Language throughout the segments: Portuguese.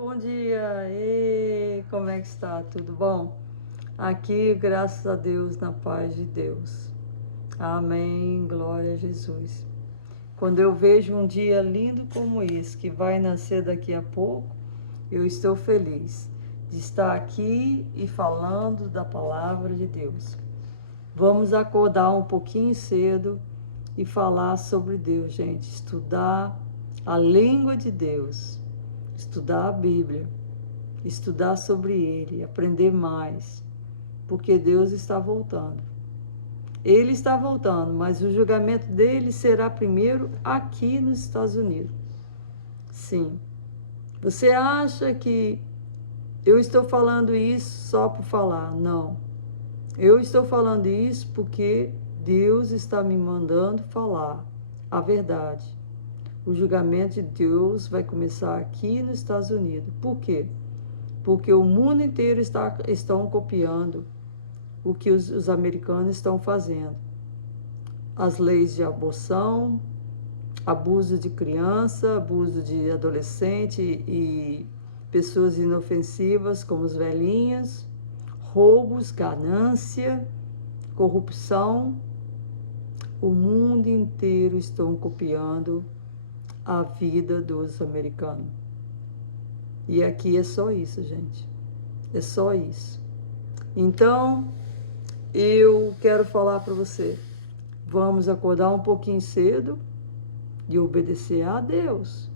Bom dia, como é que está? Tudo bom? Aqui, graças a Deus, na paz de Deus. Amém, glória a Jesus. Quando eu vejo um dia lindo como esse, que vai nascer daqui a pouco, eu estou feliz de estar aqui e falando da palavra de Deus. Vamos acordar um pouquinho cedo e falar sobre Deus, gente. Estudar a língua de Deus, estudar a Bíblia, estudar sobre Ele, aprender mais, porque Deus está voltando. Ele está voltando, mas o julgamento dele será primeiro aqui nos Estados Unidos. Sim. Você acha que eu estou falando isso só por falar? Não. Eu estou falando isso porque Deus está me mandando falar a verdade. O julgamento de Deus vai começar aqui nos Estados Unidos. Por quê? Porque o mundo inteiro estão copiando o que os americanos estão fazendo. As leis de aborção, abuso de criança, abuso de adolescente e pessoas inofensivas como os velhinhos, roubos, ganância, corrupção. O mundo inteiro estão copiando a vida dos americanos. E aqui é só isso, gente. É só isso. Então, eu quero falar para você. Vamos acordar um pouquinho cedo e obedecer a Deus.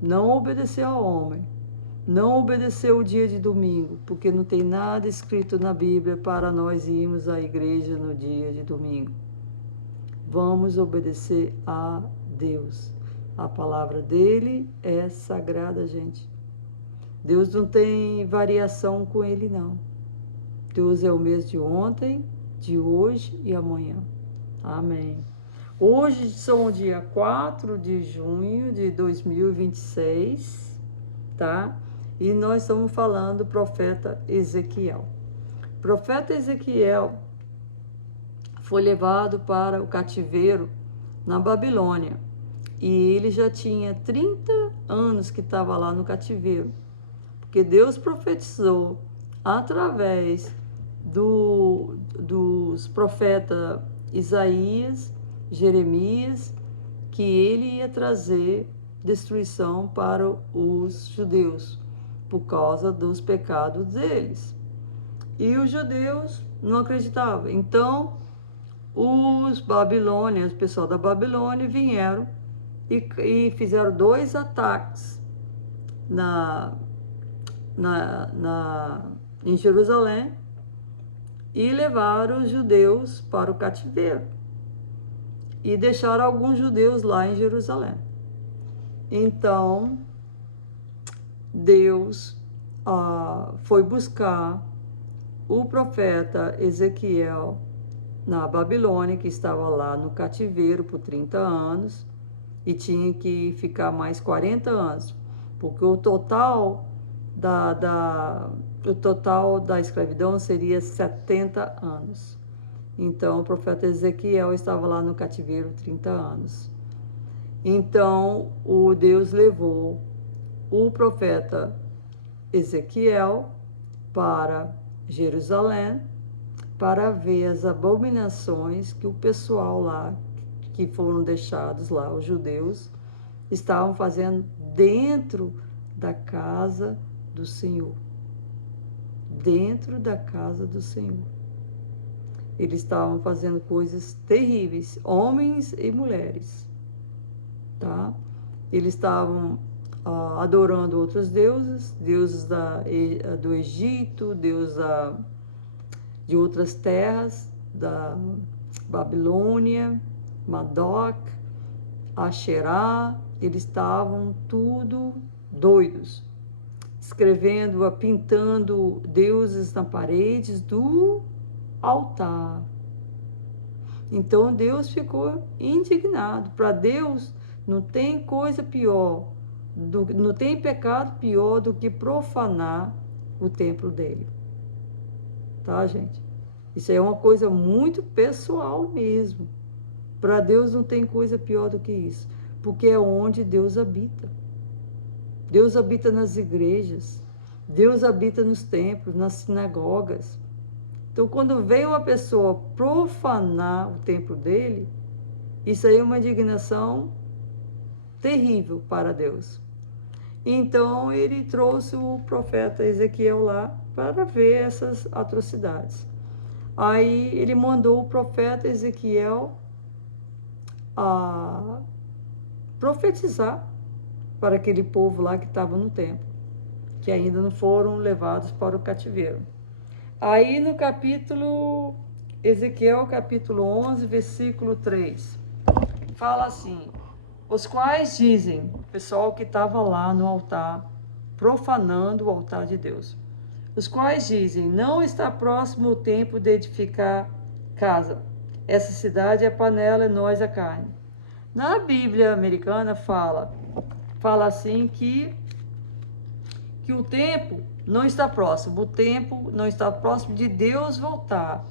Não obedecer ao homem. Não obedecer o dia de domingo, porque não tem nada escrito na Bíblia para nós irmos à igreja no dia de domingo. Vamos obedecer a Deus. A palavra dele é sagrada, gente. Deus não tem variação com ele, não. Deus é o mesmo de ontem, de hoje e amanhã. Amém. Hoje são o dia 4 de junho de 2026, tá? E nós estamos falando do profeta Ezequiel. O profeta Ezequiel foi levado para o cativeiro na Babilônia. E ele já tinha 30 anos que estava lá no cativeiro. Porque Deus profetizou através dos profetas Isaías, Jeremias, que ele ia trazer destruição para os judeus, por causa dos pecados deles. E os judeus não acreditavam. Então, os babilônios, o pessoal da Babilônia, vieram e fizeram 2 ataques em Jerusalém e levaram os judeus para o cativeiro e deixaram alguns judeus lá em Jerusalém. Então, Deus foi buscar o profeta Ezequiel na Babilônia, que estava lá no cativeiro por 30 anos e tinha que ficar mais 40 anos, porque o total da escravidão seria 70 anos. Então, o profeta Ezequiel estava lá no cativeiro 30 anos. Então, o Deus levou o profeta Ezequiel para Jerusalém para ver as abominações que o pessoal lá, que foram deixados lá, os judeus, estavam fazendo dentro da casa do Senhor. Dentro da casa do Senhor. Eles estavam fazendo coisas terríveis, homens e mulheres, tá? Eles estavam adorando outros deuses, deuses do Egito, deuses de outras terras, da Babilônia, Madoc, Asherá. Eles estavam tudo doidos, escrevendo, pintando deuses na paredes do altar. Então Deus ficou indignado. Para Deus não tem coisa pior, não tem pecado pior do que profanar o templo dele. Tá, gente? Isso é uma coisa muito pessoal mesmo. Para Deus não tem coisa pior do que isso, porque é onde Deus habita. Deus habita nas igrejas, Deus habita nos templos, nas sinagogas. Então, quando vem uma pessoa profanar o templo dele, isso aí é uma indignação terrível para Deus. Então, ele trouxe o profeta Ezequiel lá para ver essas atrocidades. Aí, ele mandou o profeta Ezequiel a profetizar para aquele povo lá que estava no templo, que ainda não foram levados para o cativeiro. Aí no capítulo, Ezequiel capítulo 11, versículo 3, fala assim: os quais dizem, o pessoal que estava lá no altar, profanando o altar de Deus, os quais dizem, não está próximo o tempo de edificar casa, essa cidade é a panela e nós a carne. Na Bíblia americana fala assim que o tempo não está próximo, o tempo não está próximo de Deus voltar,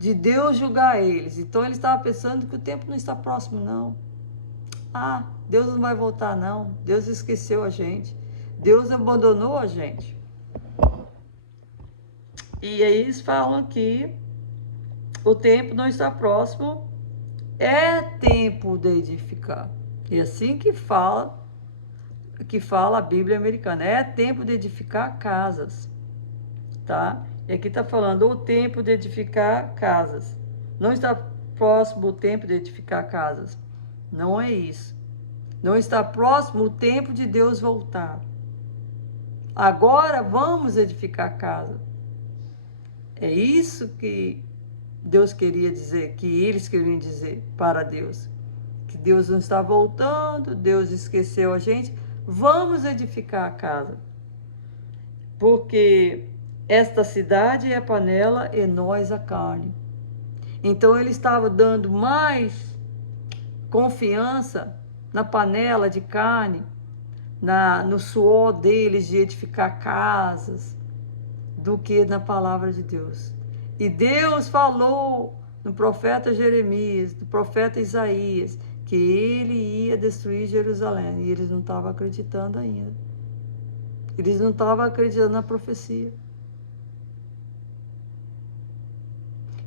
de Deus julgar eles. Então ele estava pensando que o tempo não está próximo, não. Ah, Deus não vai voltar, não. Deus esqueceu a gente. Deus abandonou a gente. E aí eles falam que o tempo não está próximo, é tempo de edificar. E assim que fala a Bíblia americana, é tempo de edificar casas, tá? E aqui está falando o tempo de edificar casas. Não está próximo o tempo de edificar casas. Não é isso. Não está próximo o tempo de Deus voltar. Agora vamos edificar casa. É isso que Deus queria dizer, que eles queriam dizer para Deus. Que Deus não está voltando, Deus esqueceu a gente. Vamos edificar a casa. Porque esta cidade é a panela e nós a carne. Então ele estava dando mais confiança na panela de carne, no suor deles de edificar casas, do que na palavra de Deus. E Deus falou no profeta Jeremias, no profeta Isaías, que ele ia destruir Jerusalém. E eles não estavam acreditando ainda. Eles não estavam acreditando na profecia.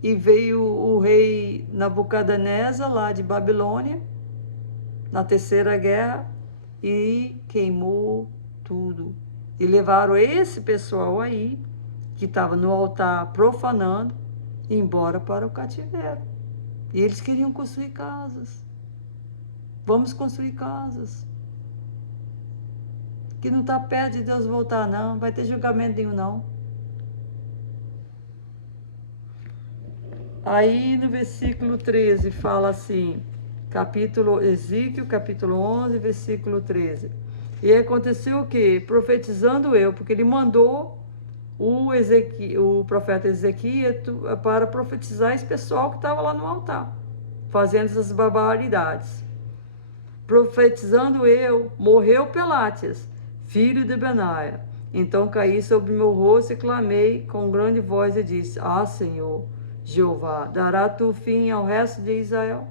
E veio o rei Nabucodonosor, lá de Babilônia, na terceira guerra, e queimou tudo. E levaram esse pessoal aí, que estava no altar profanando, embora para o cativeiro. E eles queriam construir casas. Vamos construir casas. Que não está perto de Deus voltar, não. Vai ter julgamento nenhum, não. Aí no versículo 13 fala assim, Ezequiel capítulo 11, versículo 13. E aconteceu o quê? Profetizando eu, porque ele mandou o profeta Ezequiel para profetizar esse pessoal que estava lá no altar, fazendo essas barbaridades. Profetizando eu, morreu Pelátias, filho de Benaia. Então caí sobre meu rosto e clamei com grande voz e disse, ah, Senhor, Jeová, dará tu fim ao resto de Israel?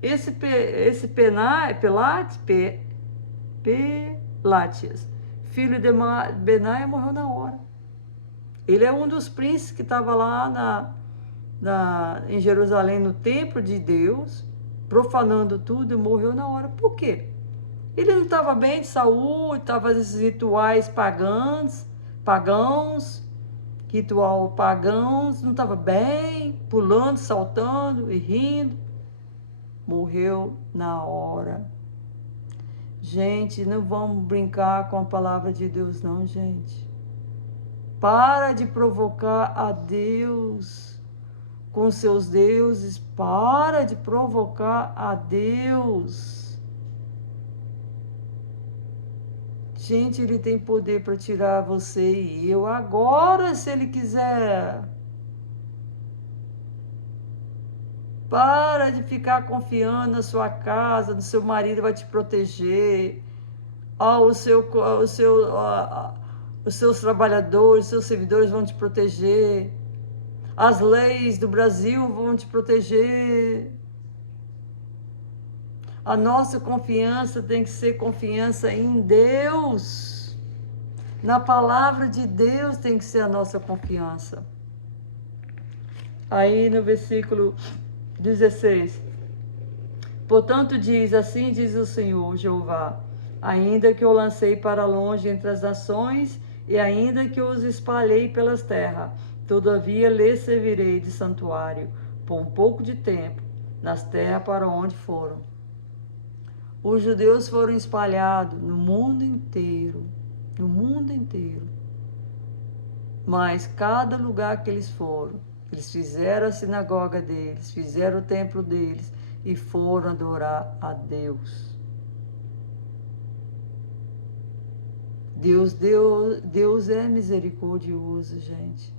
Esse Pelátias, filho de Benaia, morreu na hora. Ele é um dos príncipes que estava lá em Jerusalém, no templo de Deus, profanando tudo, e morreu na hora. Por quê? Ele não estava bem de saúde, estava fazendo esses rituais pagãos, não estava bem, pulando, saltando e rindo. Morreu na hora. Gente, não vamos brincar com a palavra de Deus, não, gente. Para de provocar a Deus com seus deuses. Para de provocar a Deus. Gente, ele tem poder para tirar você e eu agora, se ele quiser. Para de ficar confiando na sua casa, no seu marido vai te proteger. Os seus trabalhadores, os seus servidores vão te proteger. As leis do Brasil vão te proteger. A nossa confiança tem que ser confiança em Deus. Na palavra de Deus tem que ser a nossa confiança. Aí no versículo 16. Portanto diz, assim diz o Senhor Jeová, ainda que eu lancei para longe entre as nações, e ainda que eu os espalhei pelas terras, todavia lhes servirei de santuário, por um pouco de tempo, nas terras para onde foram. Os judeus foram espalhados no mundo inteiro, mas cada lugar que eles foram, eles fizeram a sinagoga deles, fizeram o templo deles e foram adorar a Deus. Deus é misericordioso, gente.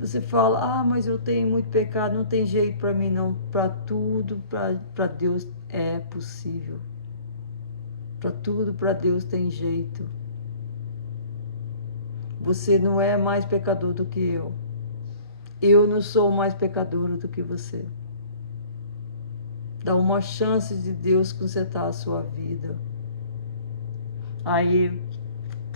Você fala, mas eu tenho muito pecado, não tem jeito para mim não. Para tudo, para Deus é possível. Para tudo, para Deus tem jeito. Você não é mais pecador do que eu. Eu não sou mais pecadora do que você. Dá uma chance de Deus consertar a sua vida. Aí,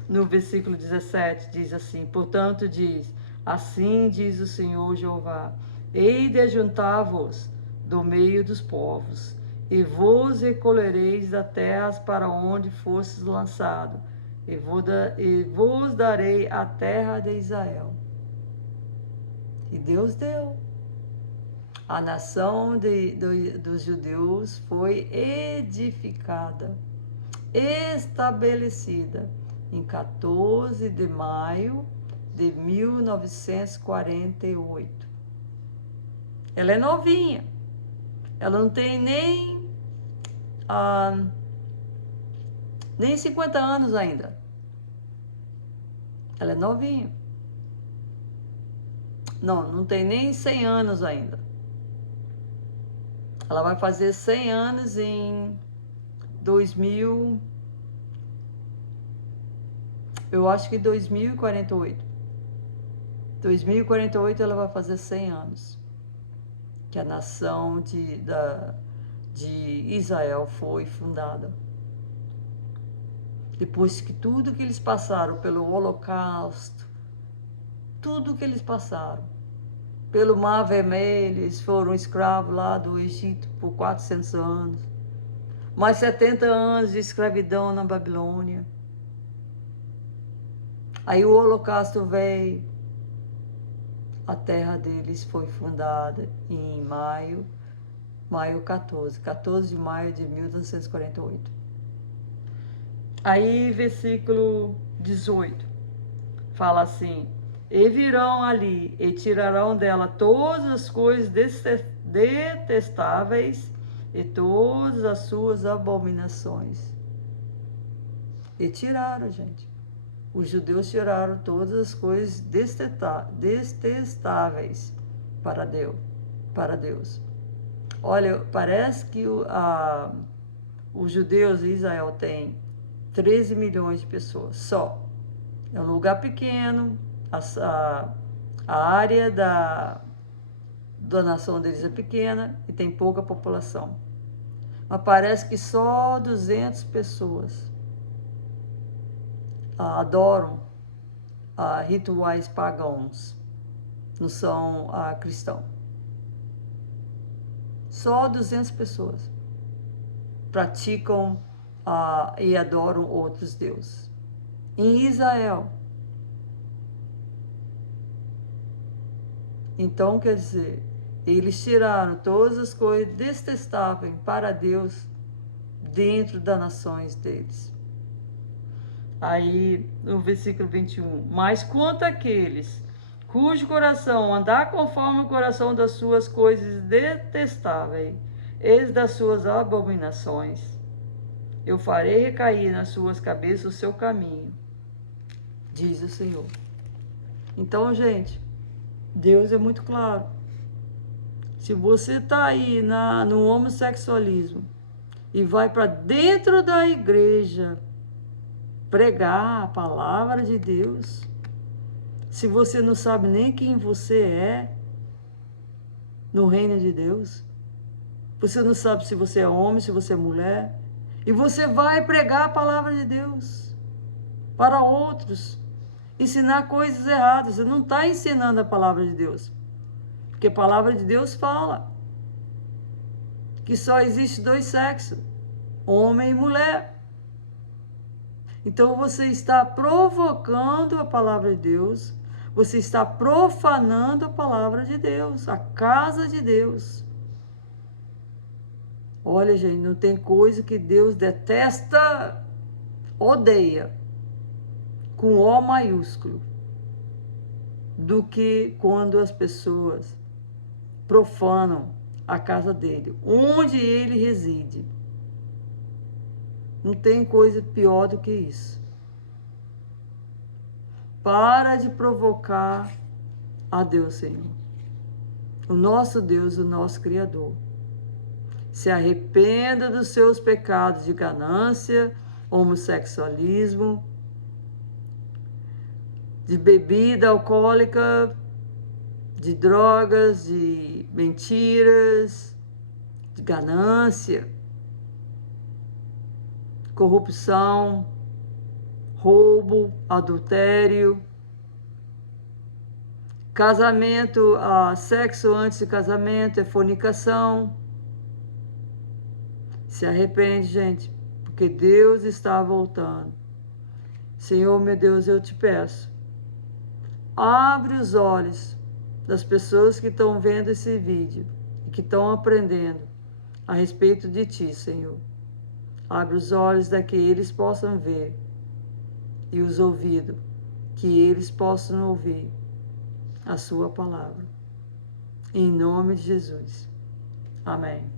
no versículo 17, diz assim, portanto diz, assim diz o Senhor Jeová, hei de ajuntar-vos do meio dos povos, e vos recolhereis da terra para onde fostes lançado, e vos darei a terra de Israel. E Deus deu. A nação dos judeus foi edificada, estabelecida em 14 de maio de 1948. Ela é novinha. Ela não tem nem 50 anos ainda. Ela é novinha. Não tem nem 100 anos ainda. Ela vai fazer 100 anos em 2000, eu acho que 2048. 2048 ela vai fazer 100 anos. Que a nação de Israel foi fundada. Depois que tudo que eles passaram pelo Holocausto, tudo que eles passaram, pelo Mar Vermelho, eles foram escravos lá do Egito por 400 anos, mais 70 anos de escravidão na Babilônia. Aí o Holocausto veio, a terra deles foi fundada em maio 14 de maio de 1948. Aí, versículo 18, fala assim, e virão ali, e tirarão dela todas as coisas detestáveis, e todas as suas abominações. E tiraram, gente. Os judeus tiraram todas as coisas detestáveis para Deus. Olha, parece que os judeus de Israel têm 13 milhões de pessoas só. É um lugar pequeno, a área da nação deles é pequena e tem pouca população. Mas parece que só 200 pessoas adoram rituais pagãos, não são cristãos. Só 200 pessoas praticam e adoram outros deuses. Em Israel. Então, quer dizer, eles tiraram todas as coisas detestáveis para Deus dentro das nações deles. Aí, no versículo 21, mas quanto àqueles cujo coração andar conforme o coração das suas coisas detestáveis e das suas abominações, eu farei recair nas suas cabeças o seu caminho, diz o Senhor. Então, gente, Deus é muito claro. Se você está aí no homossexualismo e vai para dentro da igreja pregar a palavra de Deus, se você não sabe nem quem você é no reino de Deus, Você não sabe se você é homem, se você é mulher. E você vai pregar a palavra de Deus para outros. Ensinar coisas erradas. Você não está ensinando a palavra de Deus. Porque a palavra de Deus fala que só existe 2 sexos, homem e mulher. Então você está provocando a palavra de Deus, você está profanando a palavra de Deus, a casa de Deus. Olha, gente, não tem coisa que Deus detesta, odeia, com O maiúsculo, do que quando as pessoas profanam a casa dele, onde ele reside. Não tem coisa pior do que isso. Para de provocar a Deus, Senhor. O nosso Deus, o nosso Criador. Se arrependa dos seus pecados de ganância, homossexualismo, de bebida alcoólica, de drogas, de mentiras, de ganância, corrupção, roubo, adultério, casamento, sexo antes de casamento, é fornicação. Se arrepende, gente, porque Deus está voltando. Senhor, meu Deus, eu te peço, abre os olhos das pessoas que estão vendo esse vídeo e que estão aprendendo a respeito de ti, Senhor. Abre os olhos para que eles possam ver e os ouvidos, que eles possam ouvir a sua palavra. Em nome de Jesus. Amém.